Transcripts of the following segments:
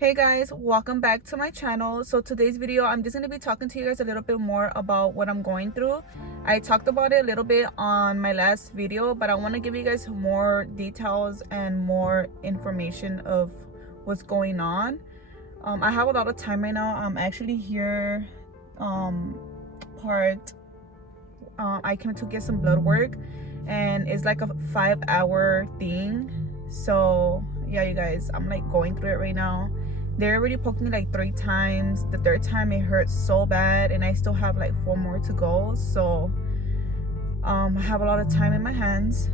Hey guys, welcome back to my channel. So today's video, I'm just going to be talking to you guys a little bit more about what I'm going through. I talked about it a little bit on my last video, but I want to give you guys more details and more information of what's going on. I have a lot of time right now. I'm actually here parked. I came to get some blood work, and it's like a 5-hour thing. So yeah, you guys, I'm like going through it right now. They already poked me like 3 times. The third time it hurt so bad, and I still have like 4 more to go. So I have a lot of time in my hands.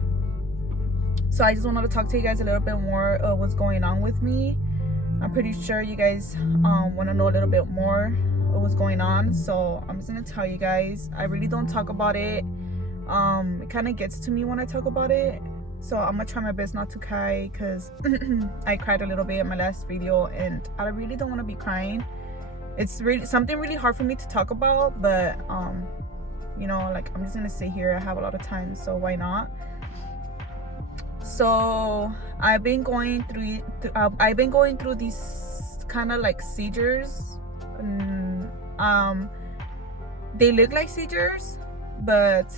So I just wanted to talk to you guys a little bit more of what's going on with me. I'm pretty sure you guys want to know a little bit more of what's going on. So I'm just gonna tell you guys. I really don't talk about it. It kind of gets to me when I talk about it. So I'm gonna try my best not to cry, because I cried a little bit in my last video, and I really don't want to be crying. It's really something really hard for me to talk about, but you know, like, I'm just gonna sit here. I have a lot of time, so why not? So I've been going through these kind of like seizures. They look like seizures, but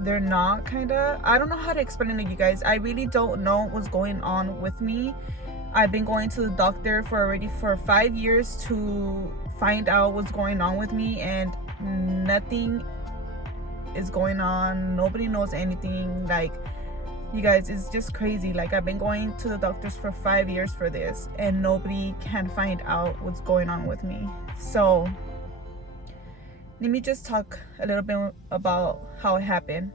they're not. Kind of, I don't know how to explain it to you guys. I really don't know what's going on with me. I've been going to the doctor for 5 years to find out what's going on with me, and nothing is going on. Nobody knows anything. Like, you guys, it's just crazy. Like, I've been going to the doctors for 5 years for this, and nobody can find out what's going on with me. So let me just talk a little bit about how it happened,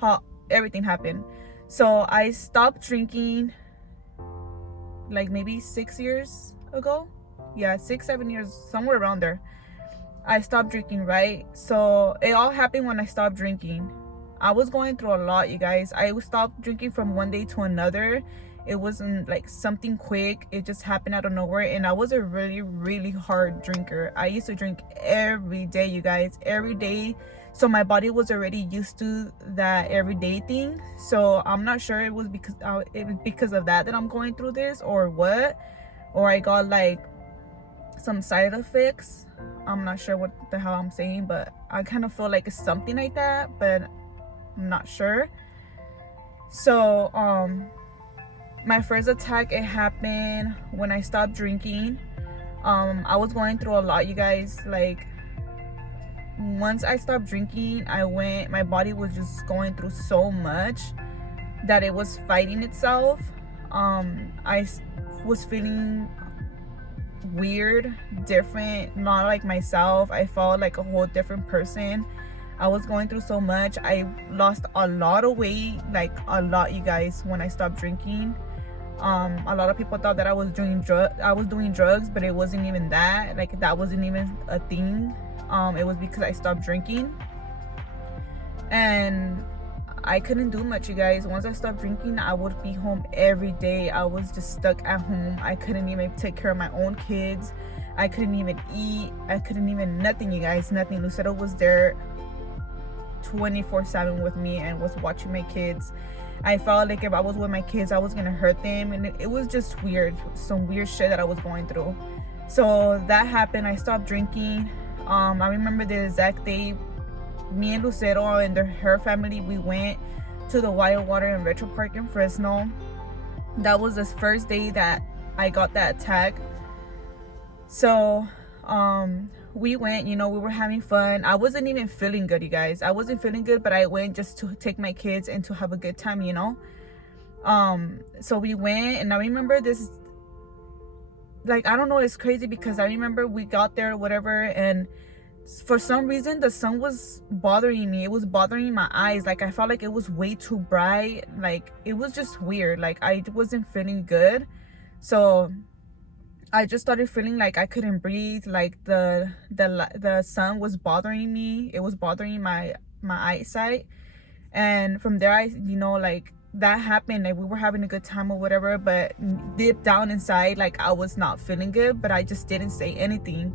how everything happened. So I stopped drinking like maybe 6 years ago. Yeah, 6-7 years, somewhere around there. I stopped drinking, right? So it all happened when I stopped drinking. I was going through a lot, you guys. I stopped drinking from one day to another. It wasn't like something quick. It just happened out of nowhere. And I was a really, really hard drinker. I used to drink every day, you guys, every day. So my body was already used to that everyday thing. So I'm not sure it was because of that I'm going through this, or what, or I got like some side effects. I'm not sure what the hell I'm saying, but I kind of feel like it's something like that, but I'm not sure. So my first attack, it happened when I stopped drinking. I was going through a lot, you guys. Like, once I stopped drinking, my body was just going through so much that it was fighting itself. I was feeling weird, different, not like myself. I felt like a whole different person. I was going through so much. I lost a lot of weight, like a lot, you guys, when I stopped drinking. A lot of people thought that I was doing drugs, but it wasn't even that. Like, that wasn't even a thing. It was because I stopped drinking, and I couldn't do much, you guys. Once I stopped drinking, I would be home every day. I was just stuck at home. I couldn't even take care of my own kids. I couldn't even eat. I couldn't even nothing, you guys. Nothing. Lucero was there 24/7 with me and was watching my kids. I felt like if I was with my kids, I was gonna hurt them, and it was just weird. Some weird shit that I was going through. So that happened. I stopped drinking. I remember the exact day. Me and Lucero and her family, we went to the Wildwater and Retro Park in Fresno. That was the first day that I got that attack. So we went, you know, we were having fun. I wasn't even feeling good, you guys. I wasn't feeling good, but I went just to take my kids and to have a good time, you know. So we went, and I remember this, like, I don't know, it's crazy, because I remember we got there or whatever, and for some reason the sun was bothering me. It was bothering my eyes. Like, I felt like it was way too bright. Like, it was just weird. Like, I wasn't feeling good. So I just started feeling like I couldn't breathe. Like, the sun was bothering me. It was bothering my eyesight. And from there, you know, like, that happened. Like, we were having a good time or whatever, but deep down inside, like, I was not feeling good, but I just didn't say anything.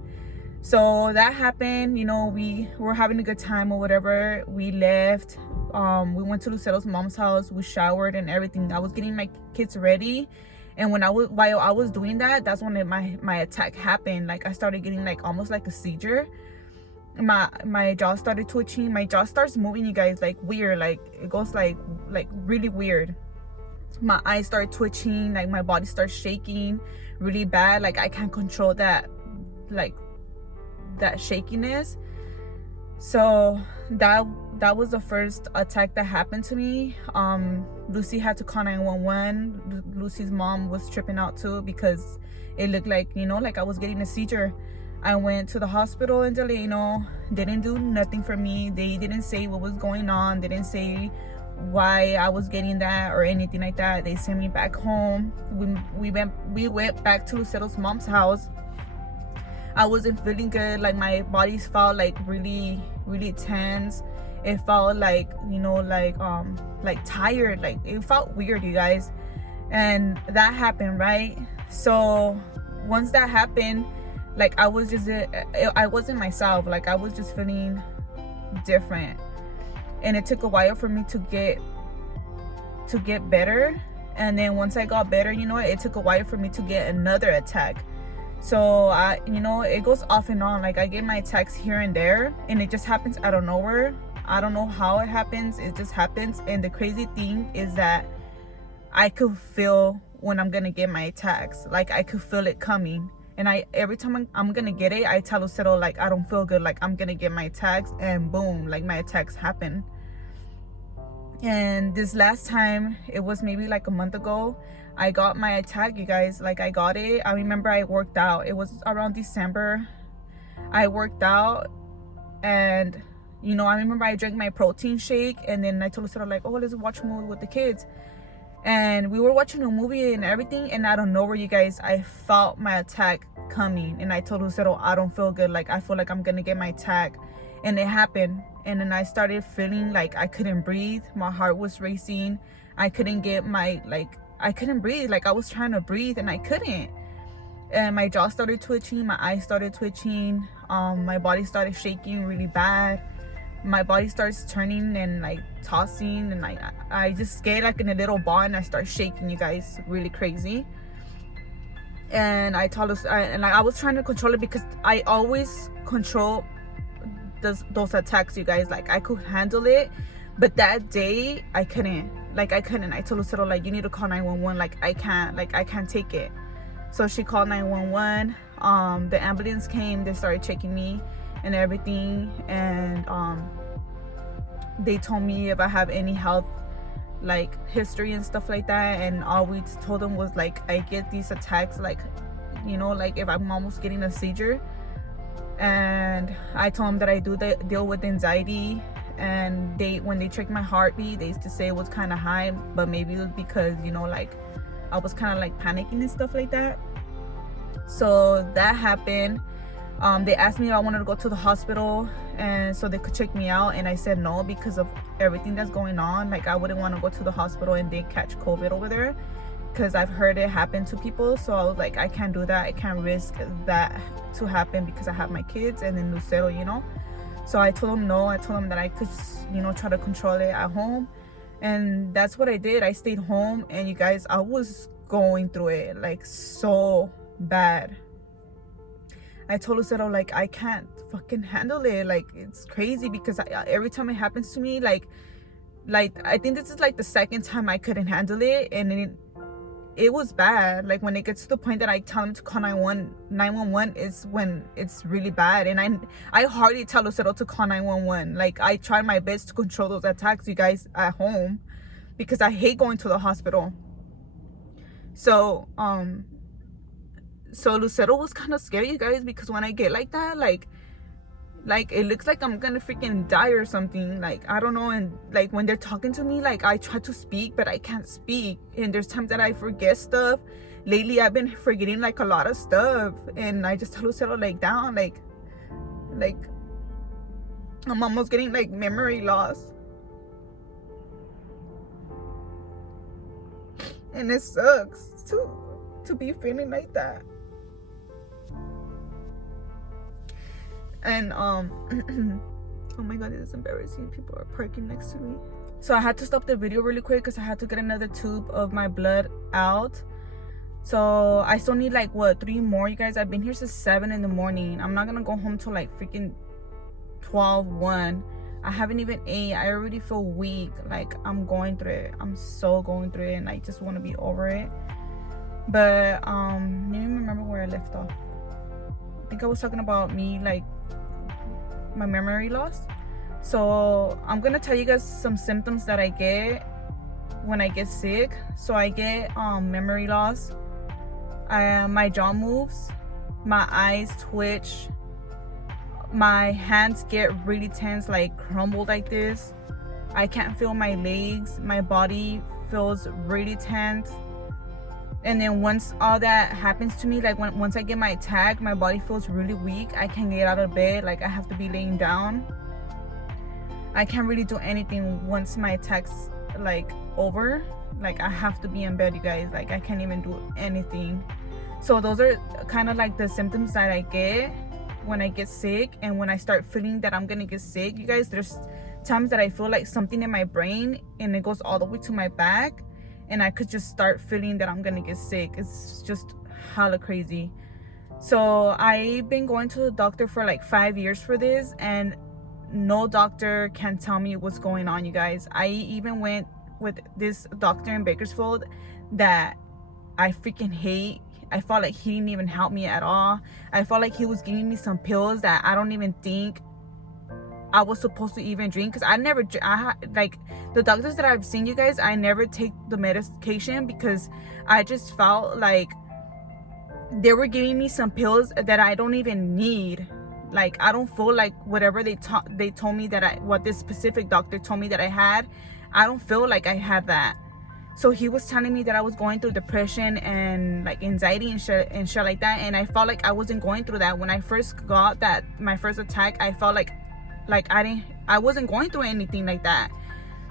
So that happened. You know, we were having a good time or whatever. We left. We went to Lucero's mom's house. We showered and everything. I was getting my kids ready, And while I was doing that, that's when my attack happened. Like I started getting like almost like a seizure. My jaw started twitching. My jaw starts moving, you guys, like weird. Like it goes like really weird. My eyes start twitching, like my body starts shaking really bad. Like I can't control that, like that shakiness. So that was the first attack that happened to me. Lucy had to call 911. Lucy's mom was tripping out too because it looked like, you know, like I was getting a seizure. I went to the hospital in Delano. They didn't do nothing for me. They didn't say what was going on. They didn't say why I was getting that or anything like that. They sent me back home. We went back to Lucero's mom's house. I wasn't feeling good. Like my body felt like really tense. It felt like, you know, like tired. Like it felt weird, you guys. And that happened, right? So once that happened, like I wasn't myself. Like I was just feeling different, and it took a while for me to get better. And then once I got better, you know, it took a while for me to get another attack. So you know, it goes off and on. Like I get my attacks here and there, and it just happens out of nowhere. I don't know how it happens. It just happens. And the crazy thing is that I could feel when I'm gonna get my attacks. Like I could feel it coming. And every time I'm gonna get it, I tell Lucero, like, I don't feel good, like I'm gonna get my attacks, and boom, like my attacks happen. And this last time, it was maybe like a month ago, I got my attack, you guys. Like I got it. I remember I worked out. It was around December. I worked out, and you know, I remember I drank my protein shake, and then I told Lucero, like, oh, let's watch a movie with the kids. And we were watching a movie and everything, and out of nowhere, you guys, I felt my attack coming. And I told Lucero, I don't feel good, like I feel like I'm gonna get my attack. And it happened. And then I started feeling like I couldn't breathe. My heart was racing. I couldn't get I couldn't breathe. Like I was trying to breathe and I couldn't. And my jaw started twitching, my eyes started twitching, my body started shaking really bad. My body starts turning and like tossing, and like I just get like in a little ball and I start shaking, you guys, really crazy. And I told us, and like I was trying to control it because I always control those attacks, you guys. Like I could handle it, but that day I couldn't. I told Lucero, like, you need to call 911. Like I can't take it. So she called 911. The ambulance came. They started checking me and everything, and they told me if I have any health like history and stuff like that, and all we told them was like I get these attacks, like, you know, like if I'm almost getting a seizure. And I told them that I do deal with anxiety, and when they checked my heartbeat, they used to say it was kind of high, but maybe it was because, you know, like I was kind of like panicking and stuff like that. So that happened. They asked me if I wanted to go to the hospital and so they could check me out, and I said no because of everything that's going on. Like I wouldn't want to go to the hospital and they catch COVID over there, because I've heard it happen to people. So I was like, I can't do that. I can't risk that to happen because I have my kids and then Lucero, you know. So I told them no. I told them that I could, you know, try to control it at home, and that's what I did. I stayed home, and you guys, I was going through it like so bad. I told Lucero, like, I can't fucking handle it. Like, it's crazy because every time it happens to me, like I think this is like the second time I couldn't handle it, and it was bad. Like when it gets to the point that I tell him to call 911 is when it's really bad. And I hardly tell Lucero to call 911. Like I try my best to control those attacks, you guys, at home, because I hate going to the hospital. So Lucero was kind of scary, you guys, because when I get like that, like it looks like I'm gonna freaking die or something. Like I don't know. And like when they're talking to me, like I try to speak but I can't speak, and there's times that I forget stuff. Lately I've been forgetting like a lot of stuff, and I just tell Lucero, like, down, like I'm almost getting like memory loss, and it sucks to be feeling like that. And oh my god, this is embarrassing. People are parking next to me. So I had to stop the video really quick because I had to get another tube of my blood out. So I still need like what, 3 more, you guys. I've been here since 7 in the morning. I'm not gonna go home till like freaking 12, 1. I haven't even ate. I already feel weak. Like, I'm going through it. I'm so going through it, and I just want to be over it. But let me remember where I left off. I think I was talking about me, like my memory loss. So I'm gonna tell you guys some symptoms that I get when I get sick. So I get memory loss. My jaw moves, my eyes twitch, my hands get really tense, like crumbled like this. I can't feel my legs. My body feels really tense. And then once all that happens to me, like once I get my attack, my body feels really weak. I can't get out of bed. Like, I have to be laying down. I can't really do anything once my attack's like over. Like, I have to be in bed, you guys. Like, I can't even do anything. So those are kind of like the symptoms that I get when I get sick. And when I start feeling that I'm gonna get sick, you guys, there's times that I feel like something in my brain, and it goes all the way to my back, and I could just start feeling that I'm gonna get sick. It's just hella crazy. So I've been going to the doctor for like 5 years for this, and no doctor can tell me what's going on, you guys. I even went with this doctor in Bakersfield that I freaking hate. I felt like he didn't even help me at all. I felt like he was giving me some pills that I don't even think I was supposed to even drink, because like the doctors that I've seen, you guys, I never take the medication because I just felt like they were giving me some pills that I don't even need. Like, I don't feel like whatever they told me that what this specific doctor told me that I had, I don't feel like I had that. So he was telling me that I was going through depression and like anxiety and shit like that, and I felt like I wasn't going through that. When I first got my first attack, I felt like I wasn't going through anything like that.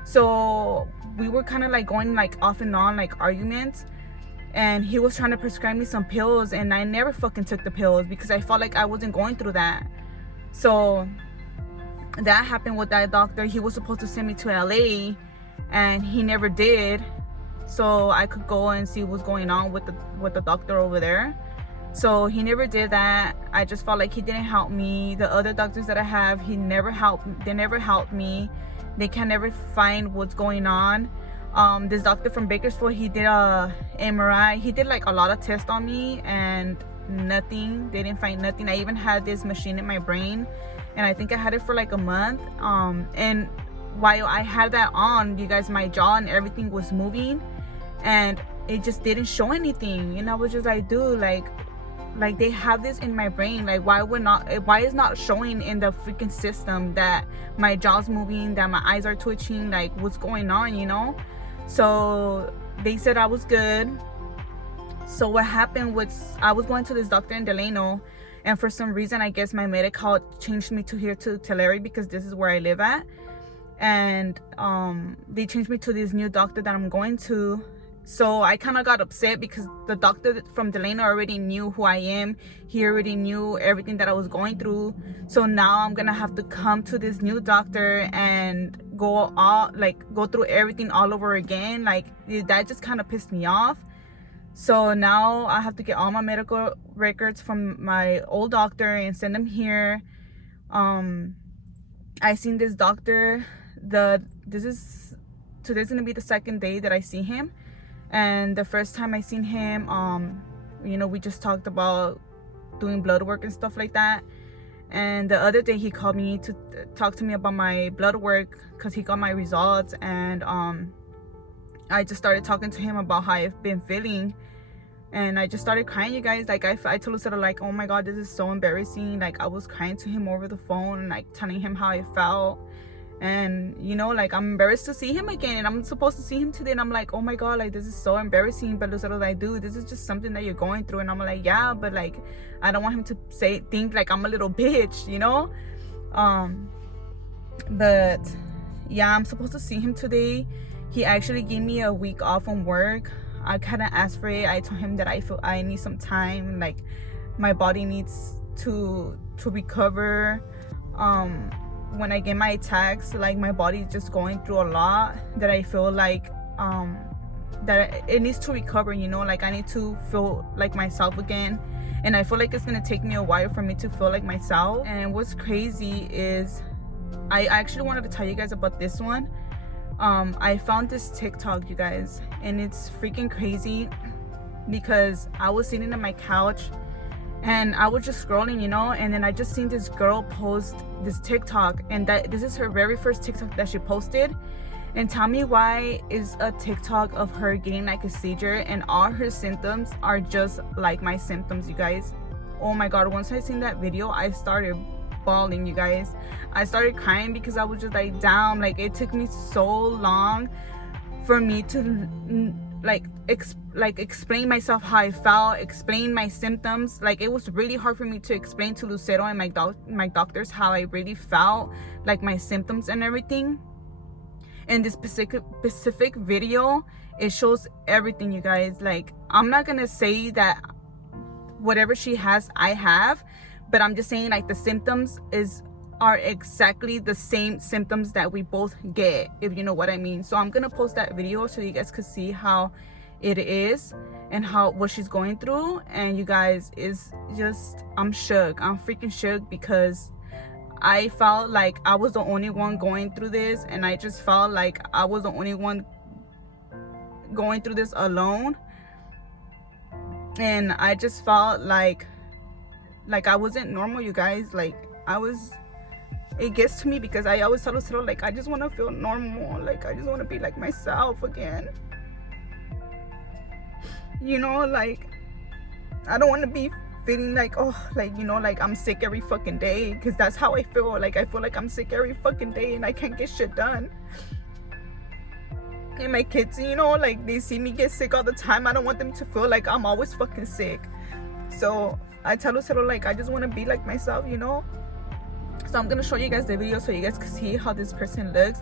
So we were kind of like going like off and on, like arguments, and he was trying to prescribe me some pills, and I never fucking took the pills because I felt like I wasn't going through that. So that happened with that doctor. He was supposed to send me to LA, and he never did, so I could go and see what's going on with the doctor over there. So he never did that. I just felt like he didn't help me. The other doctors that I have, they never helped me. They can never find what's going on. This doctor from Bakersfield, he did a MRI. He did like a lot of tests on me, and nothing. They didn't find nothing. I even had this machine in my brain, and I think I had it for like a month. And while I had that on, you guys, my jaw and everything was moving, and it just didn't show anything. And I was just like, dude, like they have this in my brain. Like, why is not showing in the freaking system that my jaw's moving, that my eyes are twitching? Like, what's going on, you know? So they said I was good. So what happened was, I was going to this doctor in Delano, and for some reason, I guess my medical changed me to Tulare, because this is where I live at. And they changed me to this new doctor that I'm going to. So I kind of got upset because the doctor from Delano already knew who I am. He already knew everything that I was going through. So now I'm gonna have to come to this new doctor and go through everything all over again. Like, that just kind of pissed me off. So now I have to get all my medical records from my old doctor and send them here. I seen this doctor. Today's gonna be the second day that I see him. And the first time I seen him, we just talked about doing blood work and stuff like that. And the other day he called me to talk to me about my blood work, because he got my results. And I just started talking to him about how I've been feeling, and I just started crying, you guys. Like, I told Lucero, like, oh my god, this is so embarrassing. Like, I was crying to him over the phone and like telling him how I felt. And like, I'm embarrassed to see him again, and I'm supposed to see him today, and I'm like, oh my god, like, this is so embarrassing. But Lucero's like, dude, this is just something that you're going through. And I'm like, yeah, but like, I don't want him to think like I'm a little bitch, but yeah, I'm supposed to see him today. He actually gave me a week off from work. I kind of asked for it. I told him that I feel I need some time, like my body needs to recover. When I get my attacks, like, my body is just going through a lot, that I feel like that it needs to recover, you know, like I need to feel like myself again. And I feel like it's gonna take me a while for me to feel like myself. And what's crazy is I actually wanted to tell you guys about this one. I found this TikTok, you guys, and it's freaking crazy because I was sitting on my couch and I was just scrolling, you know, and then I just seen this girl post this TikTok, and that this is her very first TikTok that she posted. And tell me why is a TikTok of her getting like a seizure and all her symptoms are just like my symptoms, you guys. Oh my god, once I seen that video, I started bawling, you guys. I started crying because I was just like, damn, like it took me so long for me to explain myself how I felt, explain my symptoms. Like it was really hard for me to explain to Lucero and my doctors how I really felt, like my symptoms and everything. In this specific video, it shows everything, you guys. Like I'm not gonna say that whatever she has I have, but I'm just saying like the symptoms are exactly the same symptoms that we both get, if you know what I mean. So I'm gonna post that video so you guys could see how it is and what she's going through. And you guys, is just, I'm shook. I'm freaking shook because I felt like I was the only one going through this, and I just felt like I was the only one going through this alone. And I just felt like I wasn't normal, you guys. Like it gets to me because I always tell Lucero, like, I just want to feel normal. Like I just want to be like myself again, you know. Like I don't want to be feeling like, oh, like, you know, like I'm sick every fucking day, because that's how I feel. Like I feel like I'm sick every fucking day and I can't get shit done. And my kids, you know, like they see me get sick all the time. I don't want them to feel like I'm always fucking sick. So I tell Lucero, like, I just want to be like myself, you know. So I'm gonna show you guys the video so you guys can see how this person looks.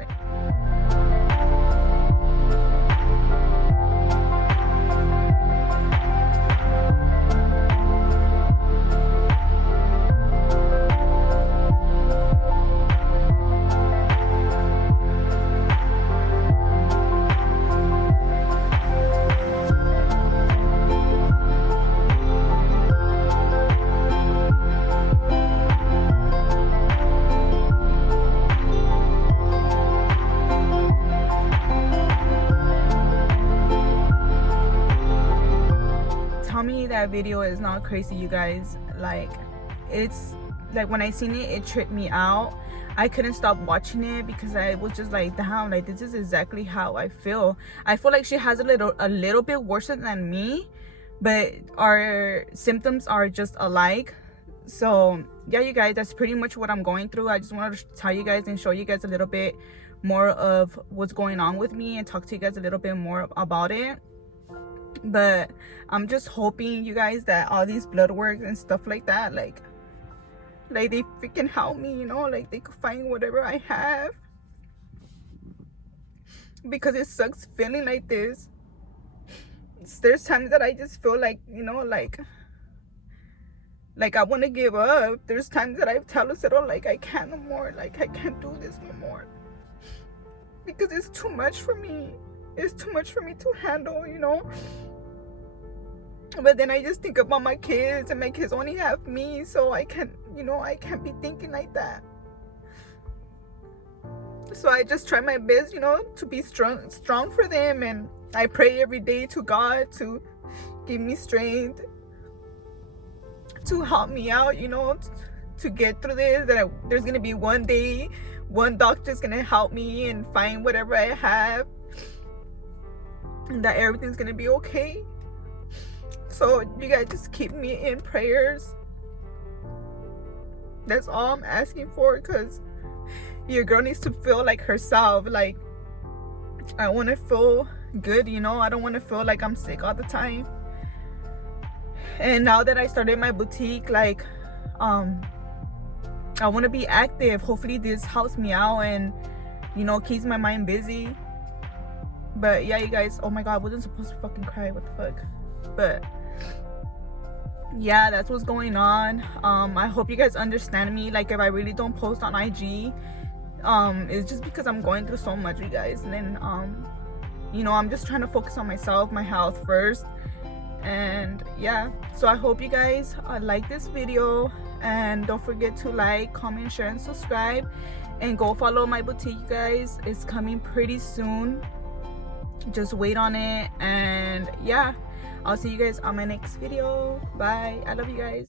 That video is not crazy, you guys. Like it's like when I seen it, it tripped me out. I couldn't stop watching it because I was just like, damn, like this is exactly how I feel. I feel like she has a little bit worse than me, but our symptoms are just alike. So yeah, you guys, that's pretty much what I'm going through. I just wanted to tell you guys and show you guys a little bit more of what's going on with me and talk to you guys a little bit more about it. But I'm just hoping, you guys, that all these blood work and stuff like that, like they freaking help me, you know, like they could find whatever I have, because it sucks feeling like this. There's times that I just feel like, you know, like I want to give up. There's times that I tell Lucero, like, I can't no more, like I can't do this no more, because it's too much for me. It's too much for me to handle, you know. But then I just think about my kids, and my kids only have me, so I can't, you know, I can't be thinking like that. So I just try my best, you know, to be strong for them, and I pray every day to God to give me strength, to help me out, you know, to get through this. That there's gonna be one day, one doctor's gonna help me and find whatever I have, and that everything's gonna be okay. So you guys just keep me in prayers. That's all I'm asking for, because your girl needs to feel like herself. Like I want to feel good, you know. I don't want to feel like I'm sick all the time. And now that I started my boutique, like I want to be active. Hopefully this helps me out and, you know, keeps my mind busy. But yeah, you guys, oh my god, I wasn't supposed to fucking cry. What the fuck? But yeah, that's what's going on. I hope you guys understand me. Like if I really don't post on IG, it's just because I'm going through so much, you guys. And then you know, I'm just trying to focus on myself, my health first. And yeah, so I hope you guys like this video, and don't forget to like, comment, share, and subscribe, and go follow my boutique, you guys. It's coming pretty soon, just wait on it. And yeah, I'll see you guys on my next video. Bye. I love you guys.